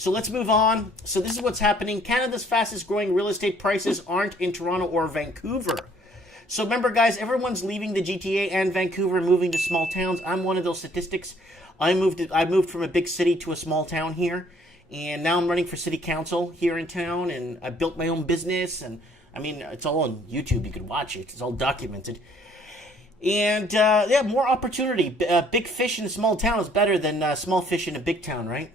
So let's move on. So this is what's happening. Canada's fastest growing real estate prices aren't in Toronto or Vancouver. So remember, guys, everyone's leaving the GTA and Vancouver, moving to small towns. I'm one of those statistics. I moved from a big city to a small town here, and now I'm running for city council here in town, and I built my own business, and I mean, it's all on YouTube. You can watch it. It's all documented. And yeah, more opportunity. Big fish in a small town is better than small fish in a big town, right?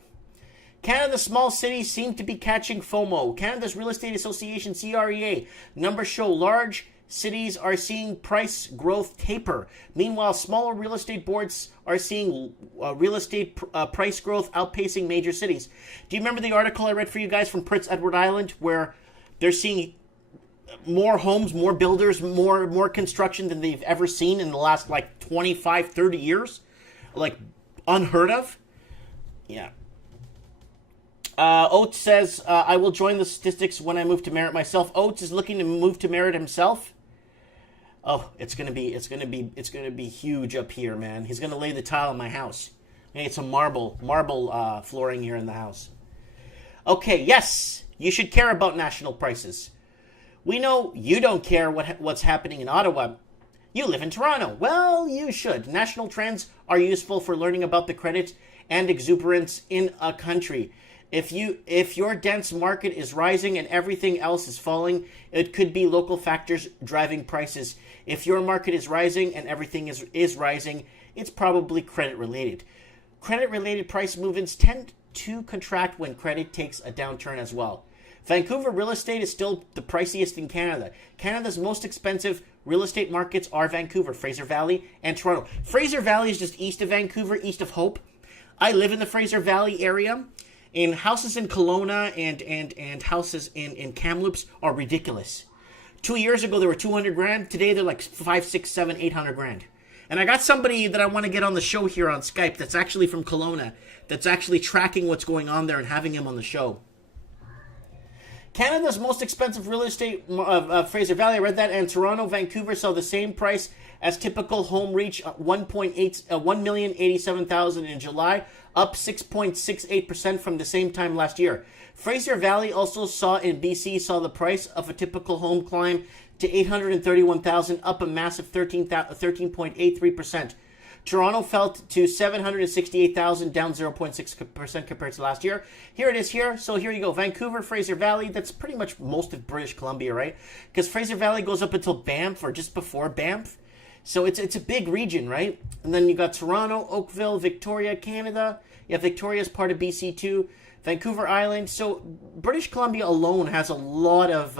Canada's small cities seem to be catching FOMO. Canada's Real Estate Association, CREA, numbers show large cities are seeing price growth taper. Meanwhile, smaller real estate boards are seeing real estate price growth outpacing major cities. Do you remember the article I read for you guys from Prince Edward Island, where they're seeing more homes, more builders, more construction than they've ever seen in the last like 25, 30 years? Like unheard of? Yeah. Oates says, I will join the statistics when I move to Merritt myself. Oates is looking to move to Merritt himself. Oh, it's gonna be huge up here, man. He's gonna lay the tile in my house. Hey, it's a marble flooring here in the house. Okay, yes, you should care about national prices. We know you don't care what's happening in Ottawa. You live in Toronto. Well, you should. National trends are useful for learning about the credit and exuberance in a country. If your dense market is rising and everything else is falling, it could be local factors driving prices. If your market is rising and everything is rising, it's probably credit related. Credit related price movements tend to contract when credit takes a downturn as well. Vancouver real estate is still the priciest in Canada. Canada's most expensive real estate markets are Vancouver, Fraser Valley, and Toronto. Fraser Valley is just east of Vancouver, east of Hope. I live in the Fraser Valley area. And houses in Kelowna and houses in Kamloops are ridiculous. 2 years ago, they were 200 grand. Today, they're like 5, 6, 7, 800 grand. And I got somebody that I want to get on the show here on Skype that's actually from Kelowna, that's actually tracking what's going on there and having him on the show. Canada's most expensive real estate, Fraser Valley, I read that, and Toronto, Vancouver saw the same price as typical home reach, $1,087,000 in July, up 6.68% from the same time last year. Fraser Valley also saw the price of a typical home climb to $831,000, up a massive 13.83%. Toronto fell to $768,000, down 0.6% compared to last year. Here it is here. So here you go. Vancouver, Fraser Valley. That's pretty much most of British Columbia, right? Because Fraser Valley goes up until Banff or just before Banff. So it's a big region, right? And then you got Toronto, Oakville, Victoria, Canada. Yeah, Victoria's part of BC too. Vancouver Island. So British Columbia alone has a lot of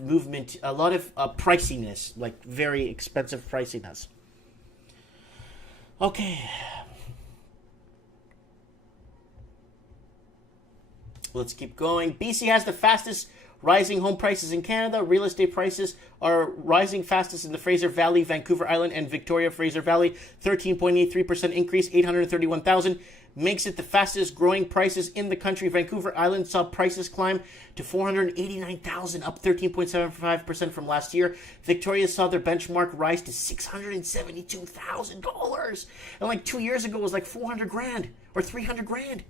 movement, a lot of priciness, like very expensive priciness. Okay. Let's keep going. BC has the fastest rising home prices in Canada. Real estate prices are rising fastest in the Fraser Valley, Vancouver Island, and Victoria. Fraser Valley, 13.83% increase, $831,000. Makes it the fastest growing prices in the country. Vancouver Island saw prices climb to $489,000, up 13.75% from last year. Victoria saw their benchmark rise to $672,000. And like 2 years ago, it was like 400 grand or 300 grand.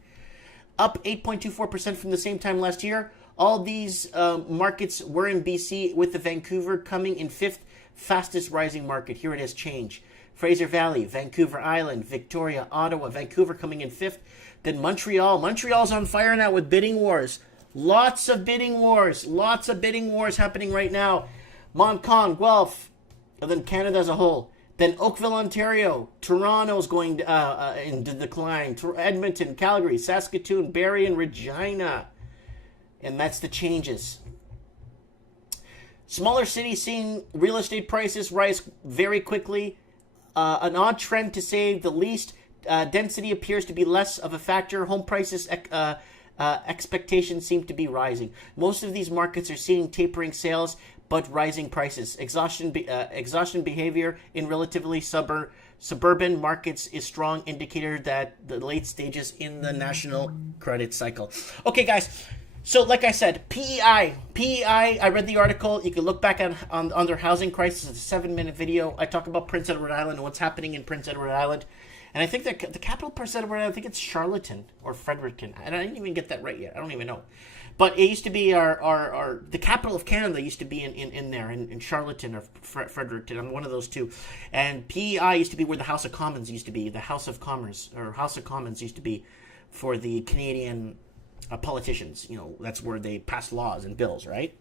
Up 8.24% from the same time last year. All these markets were in BC, with the Vancouver coming in fifth fastest rising market. Here it is, change. Fraser Valley, Vancouver Island, Victoria, Ottawa, Vancouver coming in fifth. Then Montreal. Montreal's on fire now with bidding wars. Lots of bidding wars happening right now. Montcalm, Guelph, and then Canada as a whole. Then Oakville, Ontario. Toronto's going into decline. Edmonton, Calgary, Saskatoon, Barrie, and Regina. And that's the changes. Smaller cities seeing real estate prices rise very quickly. An odd trend to say the least. Density appears to be less of a factor. Home prices expectations seem to be rising. Most of these markets are seeing tapering sales but rising prices. Exhaustion behavior in relatively suburban markets is strong indicator that the late stages in the national credit cycle. Okay, guys. So, like I said, PEI, I read the article. You can look back on their housing crisis. It's a 7-minute video. I talk about Prince Edward Island and what's happening in Prince Edward Island. And I think that the capital percent where I think it's Charlottetown or Fredericton, and I didn't even get that right yet. I don't even know. But it used to be our the capital of Canada used to be in there, in Charlottetown or Fredericton. I'm one of those two. And PEI used to be where the House of Commons used to be, the House of Commerce, or House of Commons used to be for the Canadian politicians. You know, that's where they pass laws and bills, right?